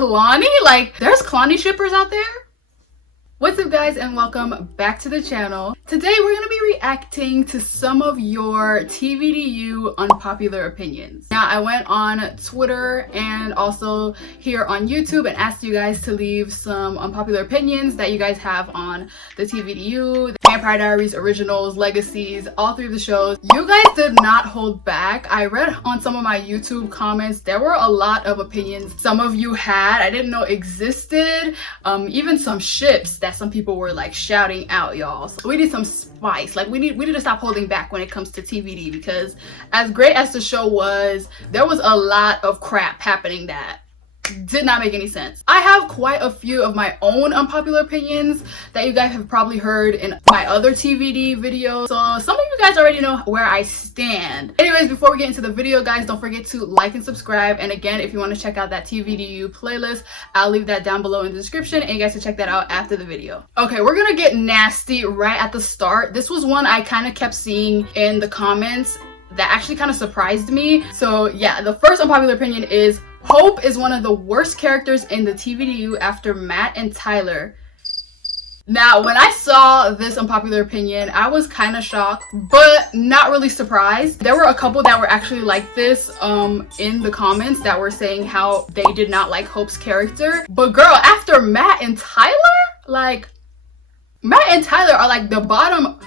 Clani? Like, there's Clani shippers out there? What's up guys, and welcome back to the channel. Today we're going to be reacting to some of your TVDU unpopular opinions. Now I went on Twitter and also here on YouTube and asked you guys to leave some unpopular opinions that you guys have on the TVDU, the Vampire Diaries, Originals, Legacies, all three of the shows. You guys did not hold back. I read on some of my YouTube comments, there were a lot of opinions some of you had I didn't know existed, even some ships that some people were like shouting out, y'all. So we need some spice. Like we need to stop holding back when it comes to TVD, because as great as the show was, there was a lot of crap happening that did not make any sense. I have quite a few of my own unpopular opinions that you guys have probably heard in my other TVD videos, so some of you guys already know where I stand. Anyways, before we get into the video, guys, don't forget to like and subscribe, and again, if you want to check out that TVDU playlist, I'll leave that down below in the description and you guys can check that out after the video. Okay, we're gonna get nasty right at the start. This was one I kind of kept seeing in the comments that actually kind of surprised me. So yeah, the first unpopular opinion is Hope is one of the worst characters in the TVDU after Matt and Tyler. Now, when I saw this unpopular opinion, I was kind of shocked, but not really surprised. There were a couple that were actually like this in the comments that were saying how they did not like Hope's character. But girl, after Matt and Tyler, like, Matt and Tyler are like the bottom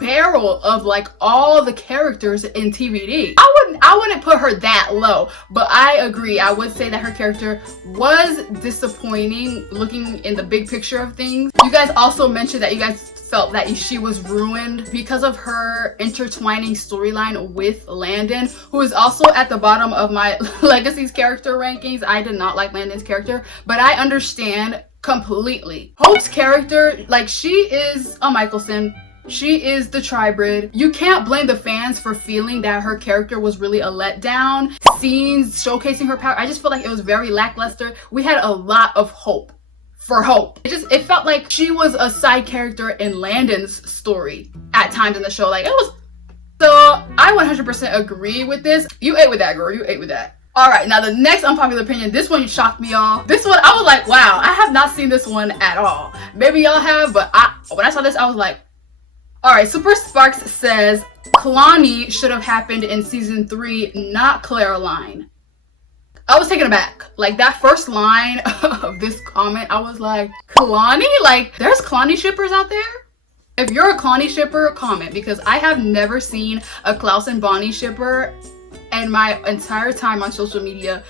barrel of like all the characters in TVD. I wouldn't put her that low, but I agree. I would say that her character was disappointing looking in the big picture of things. You guys also mentioned that you guys felt that she was ruined because of her intertwining storyline with Landon, who is also at the bottom of my Legacies character rankings. I did not like Landon's character, but I understand completely. Hope's character, like, she is a Michelson. She is the Tribrid. You can't blame the fans for feeling that her character was really a letdown. Scenes showcasing her power, I just feel like it was very lackluster. We had a lot of hope for Hope. It felt like she was a side character in Landon's story at times in the show. Like, it was. So I 100% agree with this. You ate with that, girl. You ate with that. All right, now the next unpopular opinion, this one shocked me, y'all. This one, I was like, wow, I have not seen this one at all. Maybe y'all have, but when I saw this, I was like, all right. Super Sparks says Clani should have happened in season 3, not Caroline. I was taken aback. Like, that first line of this comment, I was like, Clani? Like, there's Clani shippers out there? If you're a Clani shipper, comment, because I have never seen a Claus and Bonnie shipper and my entire time on social media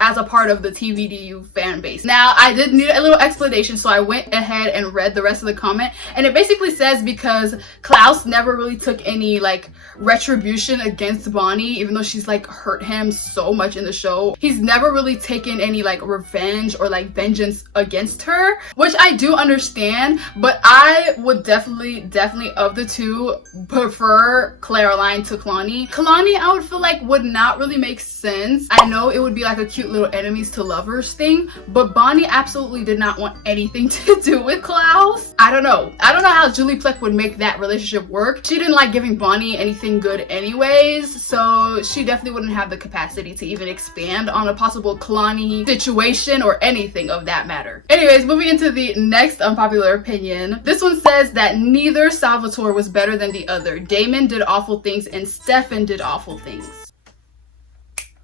as a part of the TVDU fan base. Now, I did need a little explanation, so I went ahead and read the rest of the comment, and it basically says because Claus never really took any like retribution against Bonnie, even though she's like hurt him so much in the show. He's never really taken any like revenge or like vengeance against her, which I do understand, but I would definitely of the two prefer Caroline to Clani. Clani, I would feel like would not really make sense. I know it would be like a cute little enemies to lovers thing, but Bonnie absolutely did not want anything to do with Claus. I don't know how Julie Plec would make that relationship work. She didn't like giving Bonnie anything good anyways, so she definitely wouldn't have the capacity to even expand on a possible Clani situation or anything of that matter. Anyways, moving into the next unpopular opinion. This one says that neither Salvatore was better than the other. Damon did awful things and Stefan did awful things.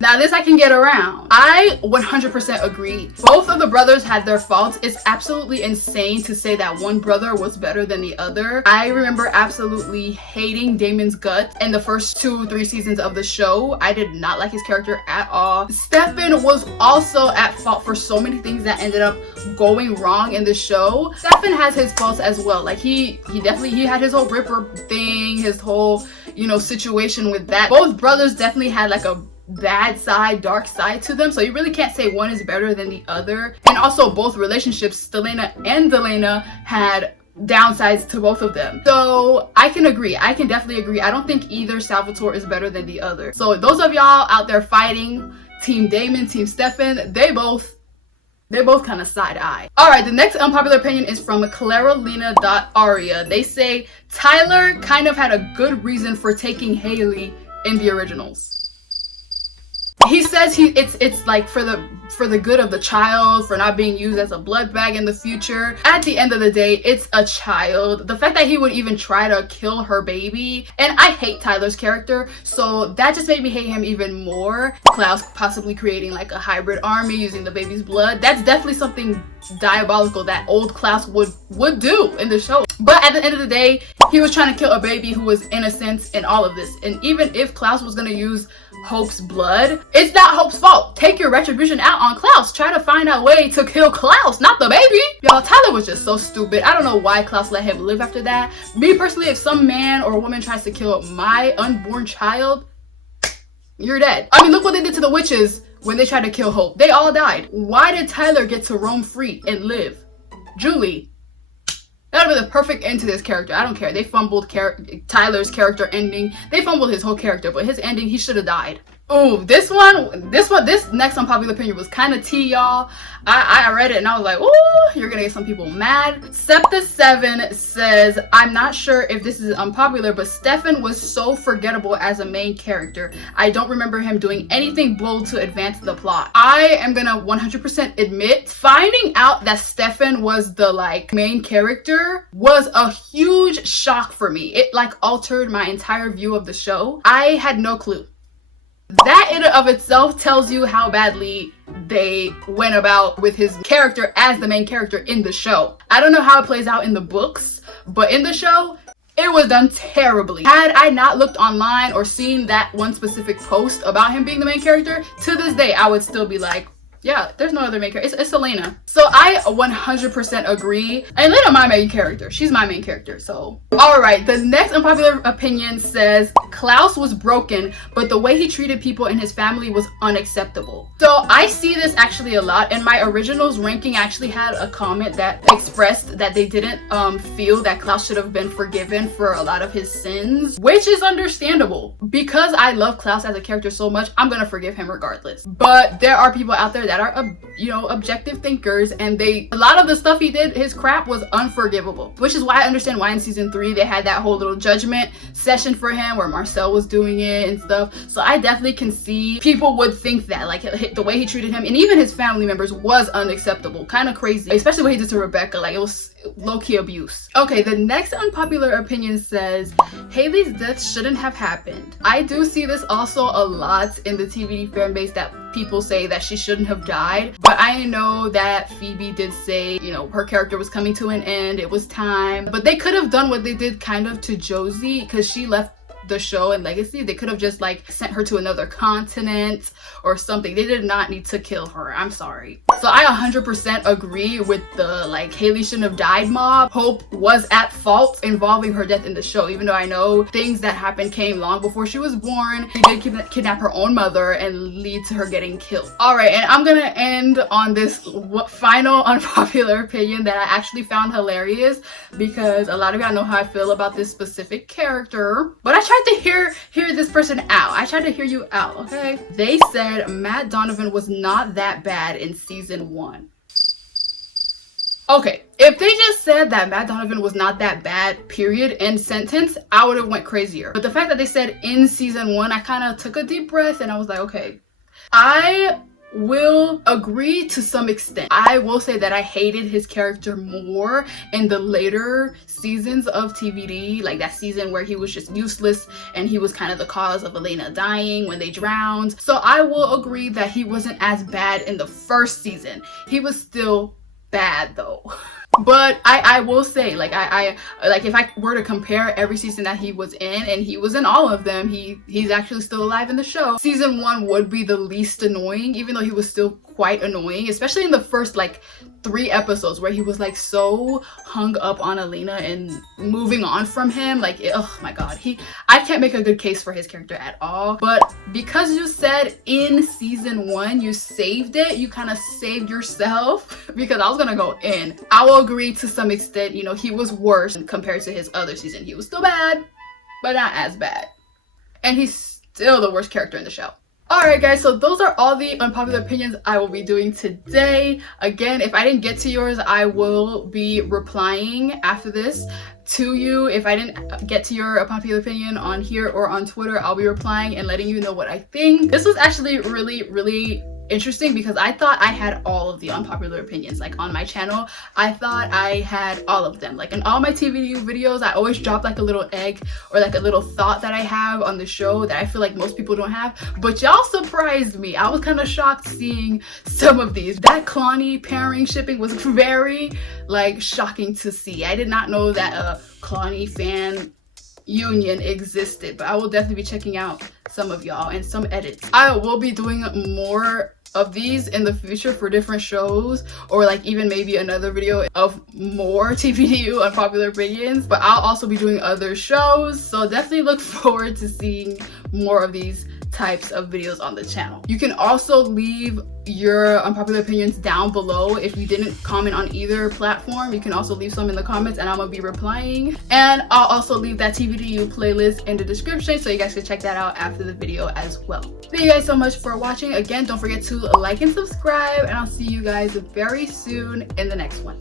Now, this I can get around. I 100% agree. Both of the brothers had their faults. It's absolutely insane to say that one brother was better than the other. I remember absolutely hating Damon's guts in the first 2-3 seasons of the show. I did not like his character at all. Stefan was also at fault for so many things that ended up going wrong in the show. Stefan has his faults as well. Like, he had his whole Ripper thing, his whole, you know, situation with that. Both brothers definitely had like a bad side, dark side to them, so you really can't say one is better than the other. And also, both relationships, STELENA and DELENA, had downsides to both of them. So I can agree. I can definitely agree. I don't think either Salvatore is better than the other. So those of y'all out there fighting Team Damon, Team Stefan, they both kind of side-eye. All right, the next unpopular opinion is from Claralina.aria. They say Tyler kind of had a good reason for taking Haley in the originals. He says it's like for the for the good of the child, for not being used as a blood bag in the future. At the end of the day, it's a child. The fact that he would even try to kill her baby, and I hate Tyler's character, so that just made me hate him even more. Claus possibly creating like a hybrid army using the baby's blood. That's definitely something diabolical that old Claus would do in the show. But at the end of the day, he was trying to kill a baby who was innocent in all of this. And even if Claus was gonna use Hope's blood, it's not Hope's fault. Take your retribution out on Claus. Try to find a way to kill Claus, not the baby. Y'all, Tyler was just so stupid. I don't know why Claus let him live after that. Me personally, if some man or woman tries to kill my unborn child, you're dead. I mean, look what they did to the witches when they tried to kill Hope. They all died. Why did Tyler get to roam free and live? Julie. That would be the perfect end to this character. I don't care. They fumbled Tyler's character ending. They fumbled his whole character, but his ending, he should have died. Oh, this next unpopular opinion was kind of tea, y'all. I read it and I was like, oh, you're gonna get some people mad. Septa7 says, I'm not sure if this is unpopular, but Stefan was so forgettable as a main character. I don't remember him doing anything bold to advance the plot. I am gonna 100% admit, finding out that Stefan was the like main character was a huge shock for me. It like altered my entire view of the show. I had no clue. That in and of itself tells you how badly they went about with his character as the main character in the show. I don't know how it plays out in the books, but in the show, it was done terribly. Had I not looked online or seen that one specific post about him being the main character, to this day, I would still be like, yeah, there's no other main character. It's STELENA. So I 100% agree. And Lena, my main character. She's my main character, so. All right, the next unpopular opinion says, Claus was broken, but the way he treated people in his family was unacceptable. So I see this actually a lot. In my originals ranking, I actually had a comment that expressed that they didn't feel that Claus should have been forgiven for a lot of his sins, which is understandable. Because I love Claus as a character so much, I'm gonna forgive him regardless. But there are people out there that are, you know, objective thinkers, and a lot of the stuff he did, his crap was unforgivable, which is why I understand why in season 3 they had that whole little judgment session for him where Marcel was doing it and stuff. So I definitely can see people would think that like the way he treated him and even his family members was unacceptable, kind of crazy, especially what he did to Rebecca. Like, it was low-key abuse. Okay, the next unpopular opinion says Haley's death shouldn't have happened. I do see this also a lot in the TVD fan base, that people say that she shouldn't have died, but I know that Phoebe did say, you know, her character was coming to an end, it was time. But they could have done what they did kind of to Josie, because she left the show in Legacy. They could have just like sent her to another continent or something. They did not need to kill her. I'm sorry. So I 100% agree with the like Haley shouldn't have died mob. Hope was at fault involving her death in the show, even though I know things that happened came long before she was born. She did kidnap her own mother and lead to her getting killed. All right, and I'm gonna end on this final unpopular opinion that I actually found hilarious, because a lot of y'all know how I feel about this specific character, but I tried to hear this person out. I tried to hear you out, okay? They said Matt Donovan was not that bad in season 1. Okay, if they just said that Matt Donovan was not that bad, period, end sentence, I would have went crazier. But the fact that they said in season 1, I kind of took a deep breath and I was like, okay, I will agree to some extent. I will say that I hated his character more in the later seasons of TVD, like that season where he was just useless and he was kind of the cause of Elena dying when they drowned. So I will agree that he wasn't as bad in the first season. He was still bad though. But I will say, like, I like, if I were to compare every season that he was in, and he was in all of them, he's actually still alive in the show, season 1 would be the least annoying, even though he was still quite annoying, especially in the first like 3 episodes where he was like so hung up on Elena and moving on from him. Like, oh my god, I can't make a good case for his character at all. But because you said in season 1 you saved it, you kind of saved yourself, because I was gonna go in. I will agree to some extent, you know, he was worse compared to his other season. He was still bad, but not as bad, and he's still the worst character in the show. Alright guys, so those are all the unpopular opinions I will be doing today. Again, if I didn't get to yours, I will be replying after this to you. If I didn't get to your unpopular opinion on here or on Twitter, I'll be replying and letting you know what I think. This was actually really interesting because I thought I had all of the unpopular opinions. Like on my channel, I thought I had all of them. Like in all my TVDU videos, I always drop like a little egg or like a little thought that I have on the show that I feel like most people don't have. But y'all surprised me. I was kind of shocked seeing some of these. That Clani pairing shipping was very like shocking to see. I did not know that a Clani fan union existed, but I will definitely be checking out some of y'all and some edits. I will be doing more of these in the future for different shows, or like even maybe another video of more TVDU unpopular opinions, but I'll also be doing other shows, so definitely look forward to seeing more of these types of videos on the channel. You can also leave your unpopular opinions down below. If you didn't comment on either platform, you can also leave some in the comments and I'm gonna be replying. And I'll also leave that TVDU playlist in the description so you guys can check that out after the video as well. Thank you guys so much for watching. Again, don't forget to like and subscribe, and I'll see you guys very soon in the next one.